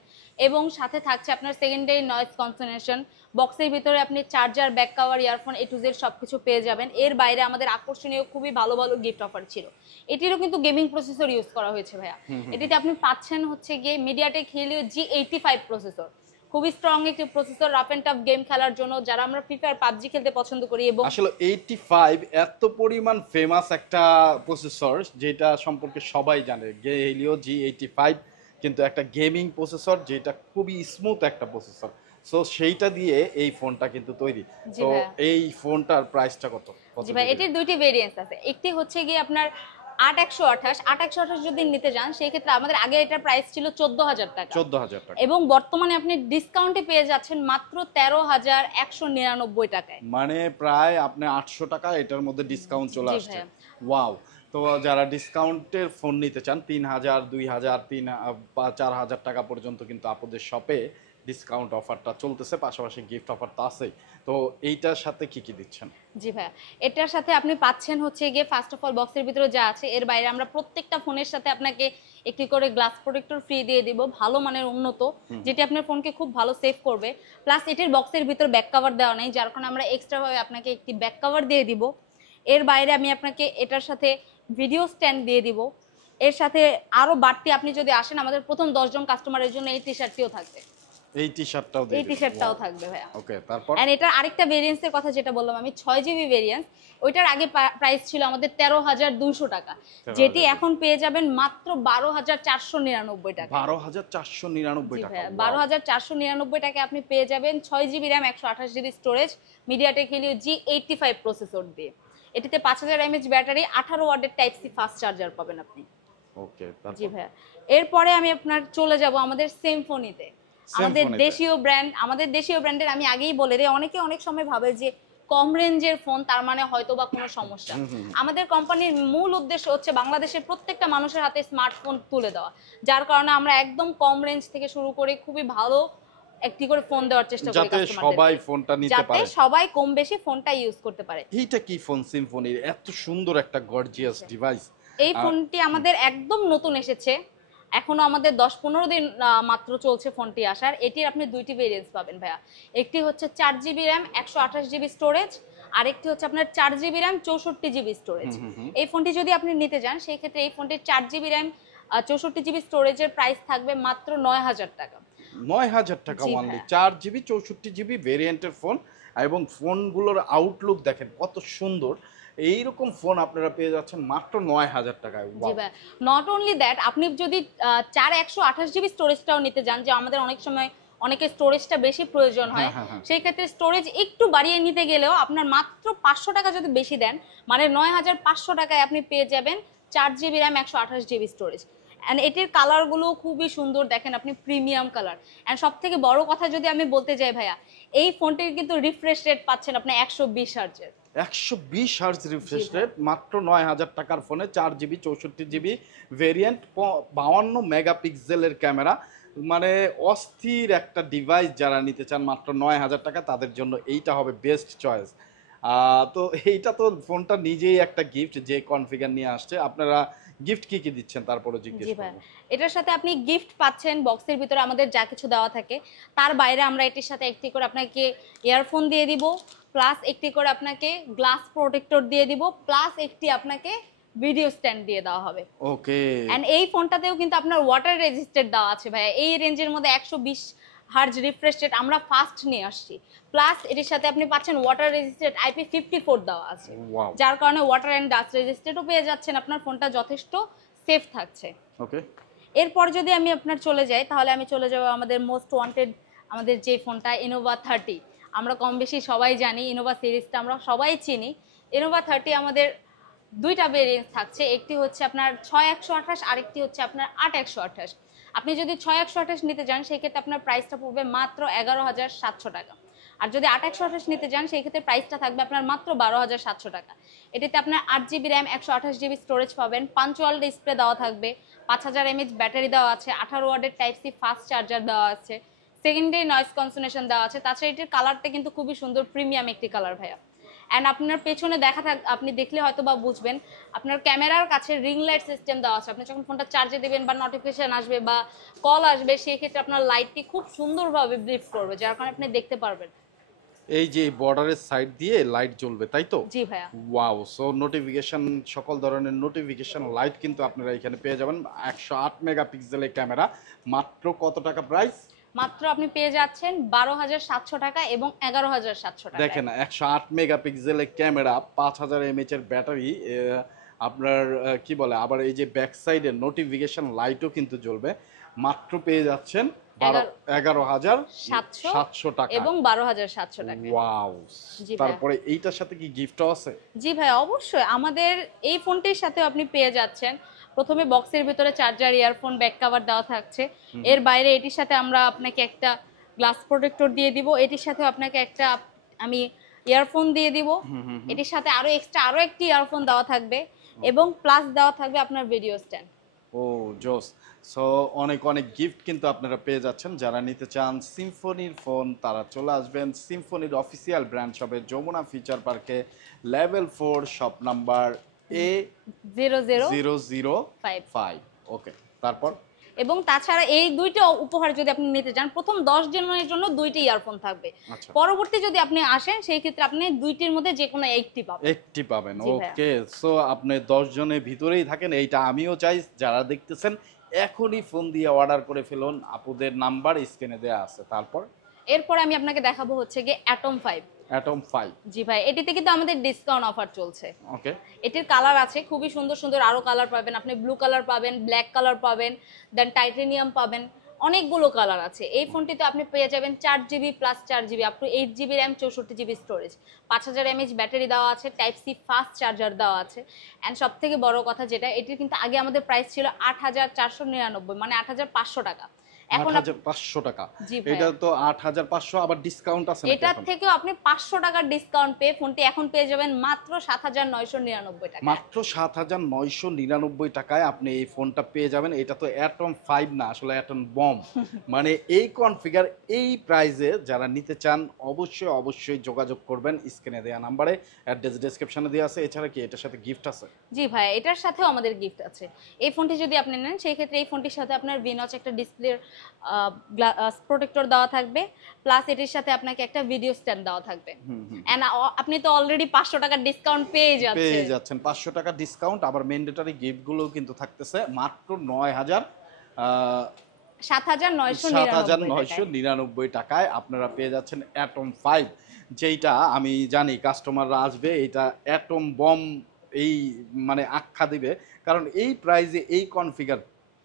এবং সাথে থাকছে আপনার সেকেন্ডারি নয়েজ ক্যান্সেলেশন। বক্সের ভিতরে আপনি charger, back cover, earphone A to Z সবকিছু পেয়ে যাবেন। এর বাইরে আমাদের আকর্ষণীয় খুবই ভালো ভালো গিফট অফার ছিল। এটিরও কিন্তু গেমিং প্রসেসর ইউজ করা হয়েছে ভাইয়া। এটিতে আপনি পাচ্ছেন হচ্ছে গিয়ে মিডিয়াটেক হিলিও G85 প্রসেসর, খুবই স্ট্রং একটি processor rough and tough game খেলার জন্য, যারা আমরা ফ্রি ফায়ার, পাবজি খেলতে পছন্দ করি। এবং আসলে 85 এত পরিমাণ ফেমাস একটা প্রসেসর যেটা সম্পর্কে সবাই জানে। হেলিও G85 কিন্তু একটা গেমিং প্রসেসর, যেটা খুবই স্মুথ একটা প্রসেসর। সো সেইটা দিয়ে এই ফোনটা কিন্তু তৈরি। তো এই ফোনটার প্রাইসটা কত? জি ভাই, এটির দুইটি ভেরিয়েন্ট আছে। একটি হচ্ছে গিয়ে আপনার 8128 যদি নিতে যান সেই ক্ষেত্রে আমাদের আগে এটার প্রাইস ছিল 14,000 টাকা, 14,000 টাকা, এবং বর্তমানে আপনি ডিসকাউন্টে পেয়ে যাচ্ছেন মাত্র 13,199 টাকায়। মানে প্রায় আপনি 800 টাকা এটার মধ্যে ডিসকাউন্ট চলে আসছে। ওয়াও। তো যারা ডিসকাউন্টের ফোন নিতে চান 3,000, 2,000, 4,000 টাকা পর্যন্ত কিন্তু আপনাদের শপে ডিসকাউন্ট অফারটা চলতেছে, পাশাপাশি গিফট অফারটা আছে। তো এইটার সাথে কি কি দিচ্ছেন? জি ভাইয়া, এটার সাথে আপনি পাচ্ছেন হচ্ছে গিয়ে ফার্স্ট অফ অল বক্সের ভিতরে যা আছে, এর বাইরে আমরা প্রত্যেকটা ফোনের সাথে আপনাকে একটি করে গ্লাস প্রোটেক্টর ফ্রি দিয়ে দিব, ভালো মানের উন্নত, যেটি আপনার ফোনকে খুব ভালো সেভ করবে। প্লাস এটির বক্সের ভিতরে ব্যাক কভার দেওয়া নেই, যার কারণে আমরা এক্সট্রা ভাবে আপনাকে একটি ব্যাক কভার দিয়ে দিব। এর বাইরে আমি আপনাকে এটার সাথে ভিডিও স্ট্যান্ড দিয়ে দিব। এর সাথে আরো বাড়তি আপনি যদি আসেন, আমাদের প্রথম 10 জন কাস্টমারের জন্য এই টি-শার্টটিও থাকবে। এই টি-শার্টটাও দিয়ে, এই টি-শার্টটাও থাকবে ভাইয়া। ওকে, তারপর এন্ড এটার আরেকটা ভেরিয়েন্সের কথা যেটা বললাম আমি, 6GB ভেরিয়েন্স, ওইটার আগে প্রাইস ছিল আমাদের 13,200 টাকা, যেটি এখন পেয়ে যাবেন মাত্র 12,499 টাকা। 12,499 টাকা। 12,499 টাকায় আপনি পেয়ে যাবেন 6GB RAM, 128GB storage, MediaTek Helio G85 processor দিয়ে। এটিতে 5000 mAh ব্যাটারি, 18 ওয়াটের টাইপ সি ফাস্ট চার্জার পাবেন আপনি। ওকে, জি ভাইয়া। এরপরে আমি আপনার চলে যাব আমাদের সিম্ফনিতে, আমাদের দেশীয় ব্র্যান্ড। আমাদের দেশীয় ব্র্যান্ডের আমি আগেই বলে দিই, অনেকে অনেক সময় ভাবে যে কম রেঞ্জের ফোন তার মানে হয়তো বা কোনো সমস্যা। আমাদের কোম্পানির মূল উদ্দেশ্য হচ্ছে বাংলাদেশের প্রত্যেকটা মানুষের হাতে স্মার্টফোন তুলে দেওয়া, যার কারণে আমরা একদম কম রেঞ্জ থেকে শুরু করে খুবই ভালো একটি করে ফোন দেওয়ার চেষ্টা করি যাতে সবাই ফোনটা নিতে পারে, যাতে সবাই কম বেশি ফোনটা ইউজ করতে পারে। এইটা কি ফোন? সিম্ফনির এত সুন্দর একটা গর্জিয়াস ডিভাইস। এই ফোনটি আমাদের একদম নতুন এসেছে, এখনো আমাদের 10-15 দিন মাত্র চলছে ফোনটি আসার। এটির আপনি দুইটি ভেরিয়েন্স পাবেন ভাইয়া। একটি হচ্ছে 4GB র্যাম, 128GB স্টোরেজ, আরেকটি হচ্ছে আপনার 4GB র্যাম, 64GB স্টোরেজ। এই ফোনটি যদি আপনি নিতে যান সেই ক্ষেত্রে এই ফোনটির 4GB র্যাম, 64GB স্টোরেজের প্রাইস থাকবে মাত্র 9,000 টাকা। 9,000 টাকা ওনলি, 4GB 64GB ভেরিয়েন্টের ফোন। এবং ফোনগুলোর আউটলুক দেখেন কত সুন্দর। এইরকম ফোন আপনারা পেয়ে যাচ্ছেন মাত্র 9,000 টাকায়। জি ভাই, নট অনলি দ্যাট, আপনি যদি 128GB স্টোরেজটাও নিতে যান, যে আমাদের অনেক সময় অনেকে স্টোরেজটা বেশি প্রয়োজন হয়, সেই ক্ষেত্রে স্টোরেজ একটু বাড়িয়ে নিতে গেলেও আপনার মাত্র 500 টাকা যদি বেশি দেন, মানে 9,500 টাকায় আপনি পেয়ে যাবেন 4GB RAM, 128GB storage. And এটির কালারগুলো খুবই সুন্দর, দেখেন আপনি প্রিমিয়াম কালার। অ্যান্ড সব থেকে বড় কথা যদি আমি বলতে যাই ভাইয়া, এই ফোনটির কিন্তু রিফ্রেশ রেট পাচ্ছেন আপনি 120 হার্জের। 120 হার্জ রিফ্রেশ রেট মাত্র 9000 টাকার ফোনে, 4GB 64GB ভেরিয়েন্ট, 52 মেগাপিক্সেলের ক্যামেরা, মানে অস্থির একটা ডিভাইস। যারা নিতে চান মাত্র 9000 টাকা, তাদের জন্য এইটা হবে বেস্ট চয়েস। তো এইটা তো ফোনটা নিজেই একটা গিফট, যে কনফিগার নিয়ে আসছে। আপনারা গিফট কি কি দিচ্ছেন তারপরে জিজ্ঞেস জি ভাই, করব। এটার সাথে আপনি গিফট পাচ্ছেন, বক্সের ভিতরে আমাদের যা কিছু দেওয়া থাকে তার বাইরে আমরা এটির সাথে একটি করে আপনাকে ইয়ারফোন দিয়ে দিব, প্লাস একটি করে আপনাকে গ্লাস প্রোটেক্টর দিয়ে দিব, প্লাস একটি আপনাকে ভিডিও স্ট্যান্ড দিয়ে দেওয়া হবে। ওকে। এন্ড এই ফোনটাতেও কিন্তু আপনার ওয়াটার রেজিস্ট্যান্ট দেওয়া আছে ভাইয়া। এই রেঞ্জের মধ্যে 120 হার্জ রিফ্রেশ রেট আমরা ফাস্ট নিয়ে আসছি, প্লাস এটির সাথে আপনি পাচ্ছেন ওয়াটার রেজিস্ট্যান্ট IP54 দেওয়া আছে, ওয়াও। যার কারণে ওয়াটার এন্ড ডাস্ট রেজিস্ট্যান্টও পেয়ে যাচ্ছেন, আপনার ফোনটা যথেষ্ট সেফ থাকছে। ওকে। এরপর যদি আমি আপনার চলে যাই, তাহলে আমি চলে যাব আমাদের মোস্ট ওয়ান্টেড, আমাদের যে ফোনটা ইনোভা 30। আমরা কম বেশি সবাই জানি ইনোভা সিরিজটা, আমরা সবাই চিনি। ইনোভা 30 আমাদের দুইটা ভেরিয়েন্ট থাকছে, একটি হচ্ছে আপনার 6128, আরেকটি হচ্ছে আপনার 8128। আপনি যদি 6128 নিতে যান সেই ক্ষেত্রে আপনার প্রাইসটা পড়বে মাত্র 11,700 টাকা। আর যদি 8128 নিতে যান সেই ক্ষেত্রে প্রাইসটা থাকবে আপনার মাত্র 12,700 টাকা। এটিতে আপনার 8GB র্যাম, 128GB স্টোরেজ পাবেন, পাঞ্চুয়াল ডিসপ্লে দেওয়া থাকবে, 5000 mAh ব্যাটারি দেওয়া আছে, 18 ওয়াটের টাইপ সি ফাস্ট চার্জার দেওয়া আছে, সেকেন্ডারি নয়েজ কনসোলেশন দেওয়া আছে। তাছাড়া এটির কালারটা কিন্তু খুবই সুন্দর, প্রিমিয়াম একটি কালার ভাইয়া। অ্যান্ড আপনার পেছনে আপনি দেখলে হয়তো বা বুঝবেন, আপনার ক্যামেরার কাছে রিং লাইট সিস্টেম দেওয়া আছে। আপনি যখন ফোনটা চার্জে দেবেন বা নোটিফিকেশন আসবে বা কল আসবে, সেই ক্ষেত্রে আপনার লাইটটি খুব সুন্দরভাবে ব্লিপ করবে, যার কারণে আপনি দেখতে পারবেন। এই যে বর্ডারের সাইড দিয়ে লাইট জ্বলবে, তাই তো? জি ভাইয়া। ওয়াও। সো নোটিফিকেশন, সকল ধরনের নোটিফিকেশন লাইট কিন্তু আপনারা এখানে পেয়ে যাবেন। 108 মেগাপিক্সেলের ক্যামেরা, মাত্র কত টাকা প্রাইস? মাত্র আপনি পেয়ে যাচ্ছেন 12,700 টাকা এবং 11,700 টাকা। দেখেন 108 মেগাপিক্সেলের ক্যামেরা, 5000 mAh এর ব্যাটারি, আপনার কি বলে, আবার এই যে ব্যাক সাইডে নোটিফিকেশন লাইটও কিন্তু জ্বলবে। মাত্র পেয়ে যাচ্ছেন 11,700 টাকা এবং 12,700 টাকা। ওয়াও। জি ভাইয়া। তারপরে এইটার সাথে কি গিফটও আছে? জি ভাই, অবশ্যই আমাদের এই ফোনটির সাথে আপনি পেয়ে যাচ্ছেন, প্রথমে বক্সের ভিতরে চার্জার, ইয়ারফোন, ব্যাক কভার দেওয়া থাকছে। এর বাইরে এটির সাথে আমরা আপনাকে একটা গ্লাস প্রোটেক্টর দিয়ে দিব, এটির সাথে আপনাকে একটা আমি ইয়ারফোন দিয়ে দিব, এটির সাথে আরো একটি ইয়ারফোন দেওয়া থাকবে, এবং প্লাস দেওয়া থাকবে আপনার ভিডিও স্ট্যান্ড। ও জোস। সো অনেক অনেক গিফট কিন্তু আপনারা পেয়ে যাচ্ছেন। যারা নিতে চান সিম্ফনির ফোন, তারা চলে আসবেন সিম্ফনির অফিসিয়াল ব্র্যান্ড শপে, যমুনা ফিচার পার্কে, লেভেল 4, শপ নাম্বার A005। ওকে, তারপর? এবং তাছাড়া এই দুইটা উপহার যদি আপনি নিতে চান, প্রথম 10 জনের জন্য দুইটি ইয়ারফোন থাকবে। আচ্ছা। পরবর্তী যদি আপনি আসেন সেই ক্ষেত্রে আপনি দুইটির মধ্যে যে কোনো একটি পাবেন। একটি পাবেন। জি ভাইয়া। ওকে। সো আপনি 10 জনের ভিতরেই থাকেন, এইটা আমিও চাই। যারা দেখতেছেন এখনই ফোন দিয়ে অর্ডার করে ফেলুন, আপুদের নাম্বার স্ক্রিনে দেওয়া আছে। তারপর এরপর আমি আপনাকে দেখাবো হচ্ছে গিয়ে অ্যাটম 5। অ্যাটম 5। জি ভাই, এটিতে কিন্তু আমাদের ডিসকাউন্ট অফার চলছে। ওকে। এটির কালার আছে খুবই সুন্দর সুন্দর, আরো কালার পাবেন আপনি, ব্লু কালার পাবেন, ব্ল্যাক কালার পাবেন, দেন টাইটেনিয়াম পাবেন, অনেকগুলো কালার আছে। এই ফোনটিতে আপনি পেয়ে যাবেন 4GB plus 4GB up to 8GB RAM, 64GB storage, 5000 mAh battery দেওয়া আছে, টাইপ সি ফাস্ট চার্জার দেওয়া আছে। অ্যান্ড সব থেকে বড় কথা যেটা, এটির কিন্তু আগে আমাদের প্রাইস ছিল 8,499, মানে 8,500 টাকা। এখন 8,500 টাকা। জি ভাইয়া। এটা তো 8,500, আবার ডিসকাউন্ট আছে নাকি এটার এখন? থেকেও আপনি 500 টাকার ডিসকাউন্ট পেয়ে ফোনটি এখন পেয়ে যাবেন মাত্র 7,999 টাকা। মাত্র 7,999 টাকায় আপনি এই ফোনটা পেয়ে যাবেন। এটা তো অ্যাটম 5 না, আসলে অ্যাটম বম। মানে এই কনফিগার, এই প্রাইসে যারা নিতে চান অবশ্যই অবশ্যই যোগাযোগ করবেন স্ক্রিনে দেওয়া নাম্বারে, অ্যাড্রেস ডেসক্রিপশনে দেওয়া আছে। এছাড়া কি এটার সাথে গিফট আছে? জি ভাই, এটার সাথেও আমাদের গিফট আছে। এই ফোনটি যদি আপনি নেন সেই ক্ষেত্রে এই ফোনটির সাথে আপনার ভিনচ একটা ডিসপ্লে প্রোটেক্টর দেওয়া থাকবে, প্লাস এটির সাথে আপনাকে একটা ভিডিও স্ট্যান্ড দেওয়া থাকবে। এন্ড আপনি তো অলরেডি 500 টাকার ডিসকাউন্ট পেয়ে যাচ্ছেন। 500 টাকা ডিসকাউন্ট, আবার ম্যান্ডেটরি গিফটগুলো কিন্তু থাকতেছে। মাত্র 7,999 টাকায় আপনারা পেয়ে যাচ্ছেন অ্যাটম 5, যেইটা আমি জানি কাস্টমাররা আসবে এটা অ্যাটম বম এই মানে আখ্যা দিবে, কারণ এই প্রাইজে এই কনফিগার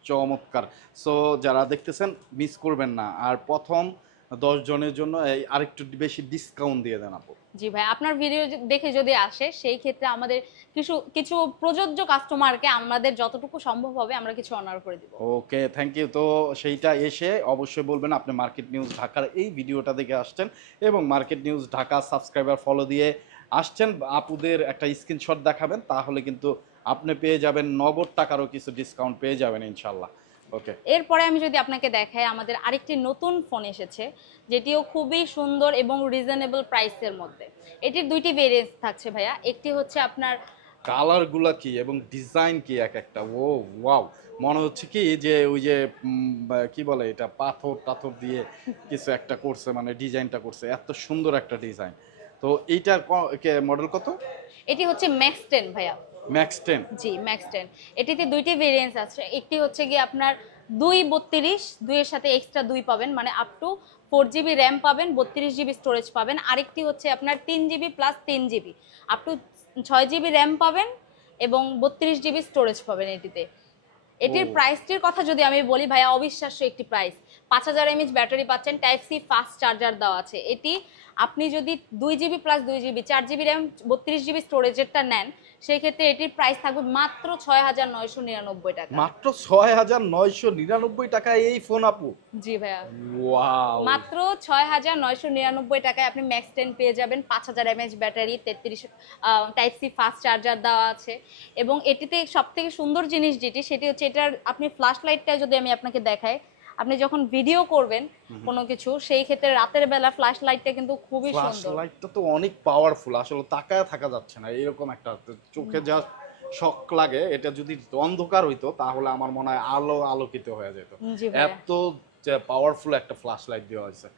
চমৎকার। সো যারা দেখতেছেন মিস করবেন না। আর প্রথম 10 জনের জন্য এই আরেকটু বেশি ডিসকাউন্ট দিয়ে দেন আপু। জি ভাই, আপনার ভিডিও দেখে যদি আসে সেই ক্ষেত্রে আমাদের কিছু কিছু প্রযোজ্য কাস্টমারকে আমাদের যতটুকু সম্ভব হবে আমরা কিছু অনার করে দিব। ওকে, থ্যাংক ইউ। তো সেইটা এসে অবশ্যই বলবেন আপনি মার্কেট নিউজ ঢাকার এই ভিডিওটা দেখে আসছেন এবং market news Dhaka subscriber follow দিয়ে আসছেন, আপুদের একটা স্ক্রিনশট দেখাবেন, তাহলে কিন্তু আপনি পেয়ে যাবেন নগদ টাকারও কিছু ডিসকাউন্ট পেয়ে যাবেন ইনশাল্লাহ। ওকে, এরপরে আমি যদি আপনাকে দেখাই, আমাদের আরেকটি নতুন ফোন এসেছে যেটিও খুবই সুন্দর এবং রিজনেবল প্রাইসের মধ্যে। এটির দুইটি ভেরিয়েন্ট থাকছে ভাইয়া। একটি হচ্ছে আপনার কালারগুলা কি এবং ডিজাইন কি এক একটা, ও ওয়াও, মনে হচ্ছে কি যে ওই যে কি বলে এটা, পাথর টাথর দিয়ে কিছু একটা করছে, মানে ডিজাইনটা করছে, এত সুন্দর একটা ডিজাইন। তো এইটার মডেল কত? এটি হচ্ছে ম্যাক্স 10 ভাইয়া। ম্যাক্স 10? জি ম্যাক্স 10। এটিতে দুইটি ভেরিয়েন্ট আছে। একটি হচ্ছে গিয়ে আপনার 232, 2 এর সাথে এক্সট্রা 2 পাবেন, মানে আপ টু 4GB র্যাম পাবেন, 32GB স্টোরেজ পাবেন। আরেকটি হচ্ছে আপনার 3GB plus 3GB up to 6GB RAM পাবেন এবং 32GB স্টোরেজ পাবেন এটিতে। এটির প্রাইসটির কথা যদি আমি বলি ভাইয়া, অবিশ্বাস্য একটি প্রাইস। 5000 mAh ব্যাটারি পাচ্ছেন, টাইপ সি ফাস্ট চার্জার দেওয়া আছে। এটি আপনি যদি 2GB plus 2GB 4GB RAM 32GB স্টোরেজেরটা নেন, সেই ক্ষেত্রে এটির প্রাইস থাকবে মাত্র 6999 টাকা। মাত্র 6999 টাকায় এই ফোন আপু? জি ভাইয়া, ওয়াও, মাত্র 6999 টাকায় আপনি ম্যাক্স 10 পেয়ে যাবেন। 5000 mAh battery, 33 type C fast charger দেওয়া আছে। এবং এটিতে সবথেকে সুন্দর জিনিস যেটি, সেটি হচ্ছে এটার আপনি ফ্ল্যাশ লাইটটা যদি আমি আপনাকে দেখাই, আপনি যখন ভিডিও করবেন কোনো কিছু, সেই ক্ষেত্রে রাতের বেলা ফ্ল্যাশ লাইটটা কিন্তু খুবই ফ্ল্যাশ সুন্দর। লাইটটা তো অনেক পাওয়ারফুল, আসলে তাকায় থাকা যাচ্ছে না, এরকম একটা চোখে যা শক লাগে। এটা যদি অন্ধকার হইতো তাহলে আমার মনে হয় আলো আলোকিত হয়ে যেত, জি ভাইয়া। এত পাওয়ারফুল একটা ফ্ল্যাশ লাইট দেওয়া হয়েছে।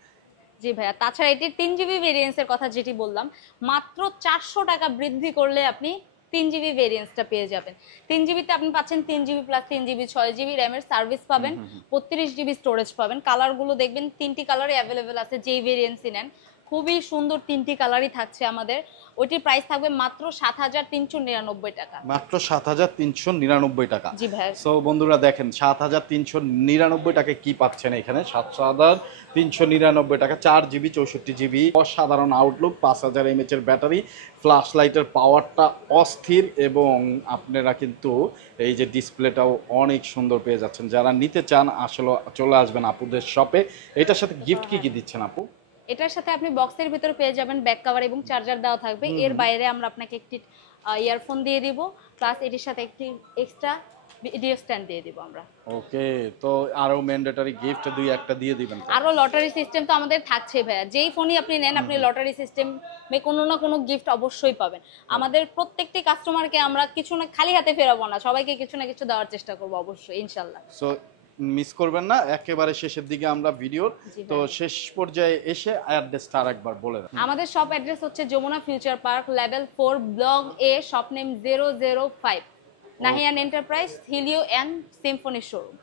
জি ভাইয়া, তাছাড়া এটির 3GB ভেরিয়েন্সের কথা যেটি বললাম, মাত্র 400 টাকা বৃদ্ধি করলে আপনি 3GB ভেরিয়েন্সটা পেয়ে যাবেন। 3GB তে আপনি পাচ্ছেন 3GB প্লাস 3GB 6GB র্যামের সার্ভিস পাবেন, 32GB স্টোরেজ পাবেন। কালারগুলো দেখবেন 3টি কালারই অ্যাভেলেবেল আছে, যেই ভেরিয়েন্সই নেন। খুবই সুন্দর 3টি কালারই থাকছে আমাদের। ওইটির প্রাইস থাকবে মাত্র 7399 টাকা। মাত্র 7399 টাকা। জি ভাই। সো বন্ধুরা দেখেন, 7399 টাকায় কি পাচ্ছেন এখানে। 7399 টাকা, 4GB 64GB, অসাধারণ আউটলুক, 5000 mAh এর ব্যাটারি, ফ্ল্যাশ লাইটের পাওয়ারটা অস্থির, এবং আপনারা কিন্তু এই যে ডিসপ্লেটাও অনেক সুন্দর পেয়ে যাচ্ছেন। যারা নিতে চান আসলে চলে আসবেন আপুদের শপে। এটার সাথে গিফট কি কি দিচ্ছেন আপু? এটার সাথে আপনি বক্সের ভিতরে পেয়ে যাবেন ব্যাক কভার এবং চার্জার দেওয়া থাকবে। এর বাইরে আমরা আপনাকে একটি ইয়ারফোন দিয়ে দিব, প্লাস এটির সাথে একটি এক্সট্রা ভিডিও স্ট্যান্ড দিয়ে দিব আমরা। ওকে, তো আরো ম্যান্ডেটরি গিফট দুই একটা দিয়ে দিবেন তো? আরো লটারি সিস্টেম তো আমাদের থাকছে ভাইয়া। যেই ফোনই আপনি নেন, আপনি লটারি সিস্টেমে কোনো না কোনো গিফট অবশ্যই পাবেন। আমাদের প্রত্যেকটি কাস্টমারকে আমরা কিছু না, খালি হাতে ফেরাবো না, সবাইকে কিছু না কিছু দেওয়ার চেষ্টা করবো অবশ্যই ইনশাল্লাহ। সো মিস করবেন না, একেবারে শেষের দিকে আমরা ভিডিওর। তো শেষ পর্যায়ে এসে অ্যাড্রেসটা আরেকবার বলে দেন। আমাদের শপ অ্যাড্রেস হচ্ছে Jamuna future park, level 4, block A, shop name 005, Nahian enterprise, Helio and Symphony showroom.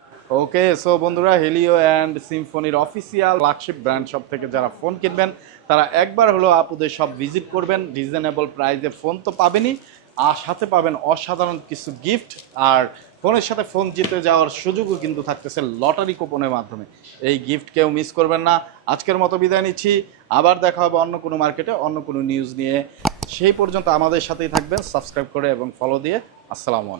Okay, so বন্ধুরা, হেলিও অ্যান্ড সিম্ফনির অফিসিয়াল ফ্ল্যাগশিপ ব্র্যান্ড শপ থেকে যারা ফোন কিনবেন তারা একবার হলো আপুদের সব ভিজিট করবেন। রিজনেবল প্রাইসে ফোন তো পাবেনই, আর সাথে পাবেন অসাধারণ কিছু গিফট, আর ফোনের সাথে ফোন জিতে যাওয়ার সুযোগও কিন্তু থাকতেছে লটারি কুপনের মাধ্যমে। এই গিফট কেউ মিস করবেন না। আজকের মতো বিদায় নিচ্ছি, আবার দেখা হবে অন্য কোনো মার্কেটে অন্য কোনো নিউজ নিয়ে। সেই পর্যন্ত আমাদের সাথেই থাকবেন সাবস্ক্রাইব করে এবং ফলো দিয়ে। আসসালামু আলাইকুম।